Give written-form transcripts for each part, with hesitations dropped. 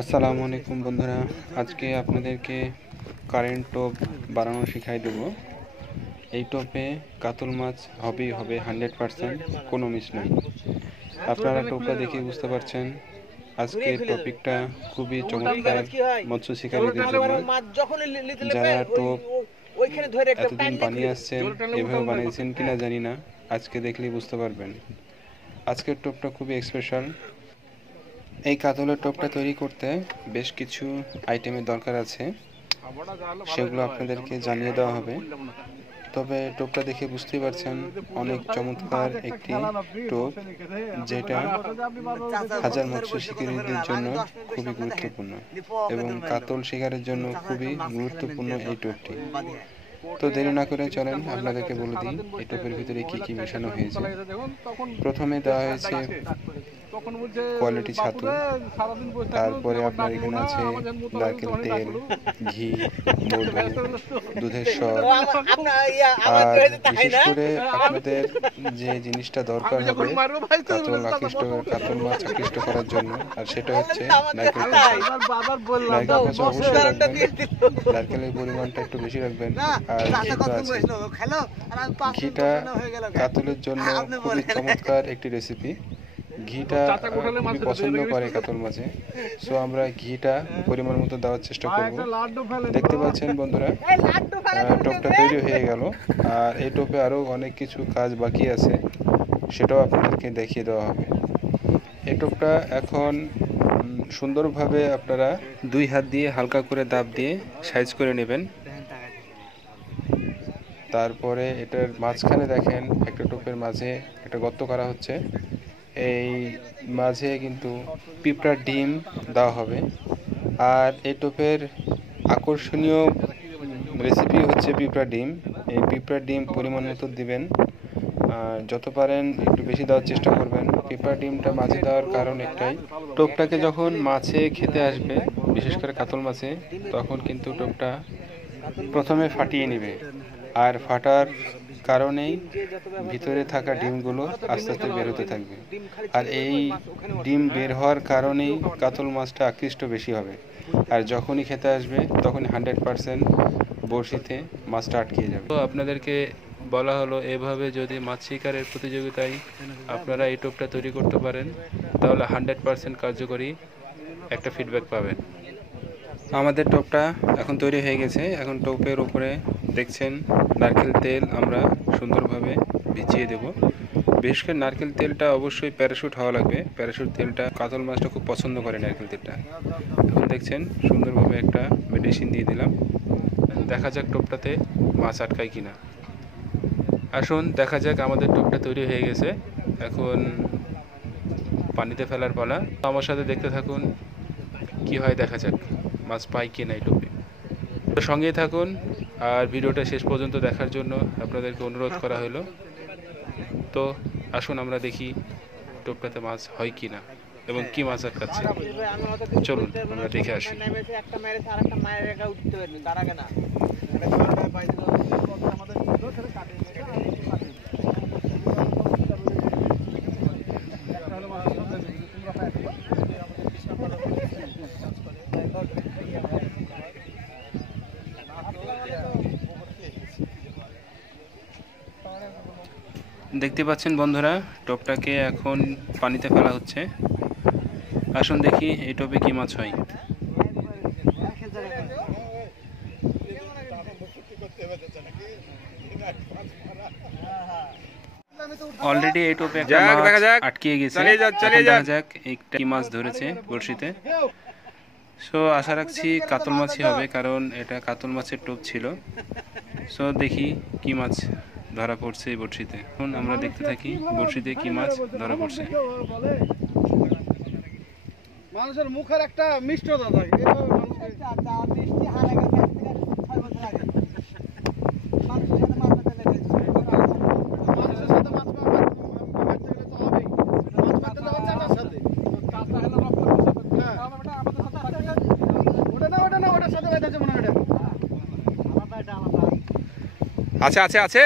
আসসালামু আলাইকুম বন্ধুরা, আজকে আপনাদেরকে কারেন্ট টোপ বানানো শিখাই দেব। এই টোপে কাতল মাছ হবেই হবে 100%, কোনো মিস নাই। আপনারা টোপটা দেখে বুঝতে পারছেন আজকের টপিকটা খুবই চমৎকার মৎস্য শিকারীদের জন্য। যারা টোপ এতদিন বানিয়ে আসছেন, এভাবে বানিয়েছেন কিনা জানি না, আজকে দেখলেই বুঝতে পারবেন। আজকের টোপটা খুবই স্পেশাল। এই কাতলের টোপটা তৈরি করতে বেশ কিছু আইটেমের দরকার আছে, সেগুলো আপনাদেরকে জানিয়ে দেওয়া হবে। তবে টোপটা দেখে বুঝতেই পারছেন অনেক চমৎকার একটি টোপ, যেটা হাজার মৎস্য শিকারীদের জন্য খুবই গুরুত্বপূর্ণ এবং কাতল শিকারের জন্য খুবই গুরুত্বপূর্ণ এই টোপটি। তো দেরি না করে চলেন আপনাদেরকে বলে দিই এই টোপের ভিতরে কি কি মেশানো হয়েছে। প্রথমে দেওয়া হয়েছে কোয়ালিটি ছাতু, তারপরে আপনার এখানে আছে নারকেল তেল, ঘি, মধু, দুধের সর। আর বিশেষ করে আপনাদের যে জিনিসটা দরকার হবে কাতল মাছ আকৃষ্ট করার জন্য, আর সেটা হচ্ছে নারকেল তেল। নারকেল মাছ অবশ্যই রাখবেন, নারকেলের পরিমাণটা একটু বেশি রাখবেন। আর ঘি তো আছে, ঘিটা কাতলের জন্য খুবই চমৎকার একটি রেসিপি। ঘিটা খুবই পছন্দ করে কাতল মাছে, সো আমরা ঘিটা পরিমাণ মতো দেওয়ার চেষ্টা করব। দেখতে পাচ্ছেন বন্ধুরা, টোপটা তৈরি হয়ে গেল। আর এই টোপে আরও অনেক কিছু কাজ বাকি আছে, সেটাও আপনাদেরকে দেখিয়ে দেওয়া হবে। এই টোপটা এখন সুন্দরভাবে আপনারা 2 হাত দিয়ে হালকা করে দাব দিয়ে সাইজ করে নেবেন। তারপরে এটার মাঝখানে দেখেন একটা টোপের মাঝে একটা গর্ত করা হচ্ছে। এই মাঝে কিন্তু পিঁপড়ার ডিম দেওয়া হবে। আর এই টোপের আকর্ষণীয় রেসিপি হচ্ছে পিঁপড়ার ডিম। এই পিঁপড়ার ডিম পরিমাণ মতো দিবেন, যত পারেন একটু বেশি দেওয়ার চেষ্টা করবেন। পিঁপড়ার ডিমটা মাঝে দেওয়ার কারণ একটাই, টোপটাকে যখন মাছে খেতে আসবে, বিশেষ করে কাতল মাছে, তখন কিন্তু টোপটা প্রথমে ফাটিয়ে নেবে। আর ফাটার কারণেই ভিতরে থাকা ডিমগুলো আস্তে আস্তে বেরোতে থাকবে। আর এই ডিম বের হওয়ার কারণেই কাতল মাছটা আকৃষ্ট বেশি হবে। আর যখনই খেতে আসবে তখনই 100% বড়শিতে মাছটা আটকে যাবে। তো আপনাদেরকে বলা হলো, এভাবে যদি মাছ শিকারের প্রতিযোগিতায় আপনারা এই টোপটা তৈরি করতে পারেন, তাহলে 100% কার্যকরী একটা ফিডব্যাক পাবেন। আমাদের টোপটা এখন তৈরি হয়ে গেছে। এখন টোপের উপরে দেখছেন নারকেল তেল আমরা সুন্দরভাবে ভিজিয়ে দেব। বিশেষ করে নারকেল তেলটা অবশ্যই প্যারাশুট হওয়া লাগবে। প্যারাশুট তেলটা কাতল মাছটা খুব পছন্দ করে নারকেল তেলটা। এখন দেখছেন সুন্দরভাবে একটা মেডিসিন দিয়ে দিলাম। দেখা যাক টোপটাতে মাছ আটকায় কিনা। আসুন দেখা যাক, আমাদের টোপটা তৈরি হয়ে গেছে। এখন পানিতে ফেলার পালা। আমার সাথে দেখতে থাকুন কি হয়, দেখা যাক মাছ পাই কিনা এই টোপে। তো সঙ্গেই থাকুন, আর ভিডিওটা শেষ পর্যন্ত দেখার জন্য আপনাদেরকে অনুরোধ করা হলো। তো আসুন আমরা দেখি টোপটাতে মাছ হয় কিনা এবং কি মাছ আটকাচ্ছে। চলুন আমরা দেখে আসি। দেখতে পাচ্ছেন বন্ধুরা, টোপটাকে এখন পানিতে ফেলা হচ্ছে। আসুন দেখি এই টোপে কি মাছ হয়। অলরেডি এই টোপে একটা মাছ আটকে গেছে। দেখা যাক একটা কি মাছ ধরেছে বড়শিতে। সো আশা রাখছি কাতল মাছই হবে, কারণ এটা কাতল মাছের টোপ ছিল। সো দেখি কি মাছ ধরা পড়ছে এই বড়শিতে। এখন আমরা দেখতে থাকি বড়শিতে কি মাছ ধরা পড়ছে। মানুষের মুখের একটা মিষ্টতা থাকে, মানুষের সাথে মাছ মারতে গেলে তো হবেই, মাছ মারতে যাওয়ার সাথে আছে আছে আছে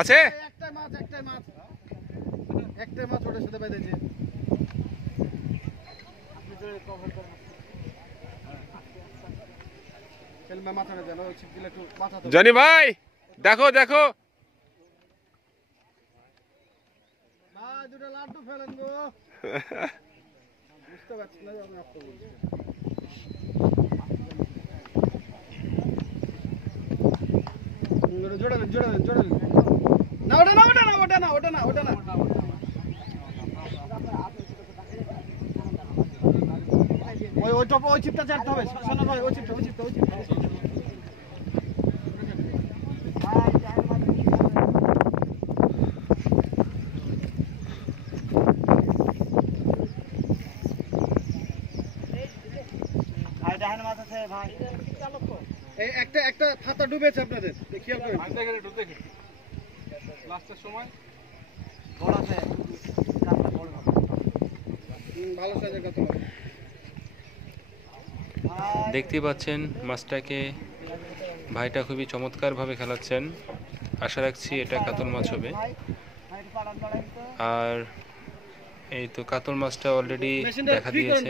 আছে একটাই মাছ ওটার সাথে বেঁধেছে। মাথাটা যেন ছিপগুলো একটু মাথা জনি ভাই দেখো দেখো ভাই দুটো লাড্ডু ফেলেন গো। বুঝতে পারছি না যে আমি আপনাকে বলছি। জোড়ালেন না, ওটা না। ওই চিপটা চাটতে হবে শোনো ভাই, ওই চিপটা এই একটা ফাতা ডুবেছে আপনাদের, খেয়াল করেন লাস্টের সময় ভালো সাইজের কাতলা। দেখতেই পাচ্ছেন মাছটাকে ভাইটা খুবই চমৎকারভাবে খেলাচ্ছেন। আশা রাখছি এটা কাতল মাছ হবে। আর এই তো কাতল মাছটা অলরেডি দেখা দিয়েছে।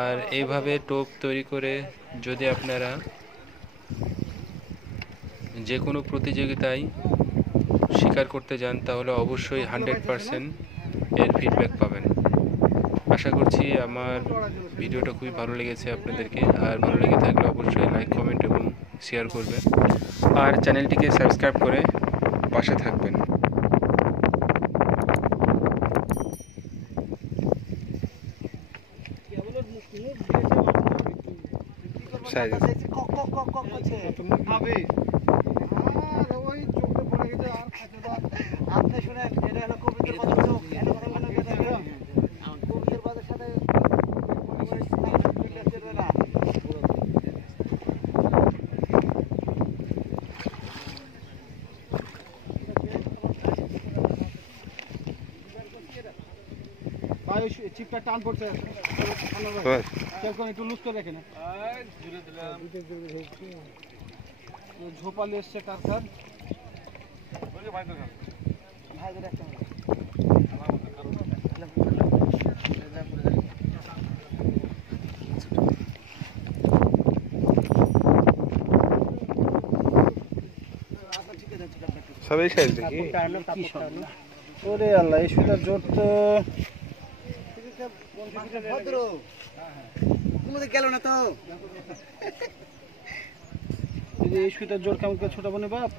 আর এইভাবে টোপ তৈরি করে যদি আপনারা যে কোনো প্রতিযোগিতায় শিকার করতে যান তাহলে অবশ্যই 100% এর ফিডব্যাক পাবেন। আশা করছি আমার ভিডিওটা খুবই ভালো লেগেছে আপনাদেরকে। আর ভালো লেগে থাকলে অবশ্যই লাইক কমেন্ট এবং শেয়ার করবেন। আর চ্যানেলটিকে সাবস্ক্রাইব করে পাশে থাকবেন। আপনি শুনেন এটা হলো কবিতার কথা। চিপটা টান পড়ছে, একটু লুজ করে রাখেন। ঝোপালি এসছে কারখান সবাই সাইজ দেখি। ওরে আল্লাহ, এই সুতার জোর তো গেল না তো। এই সুতার জোর কেমন ছোট বোনে বাপ।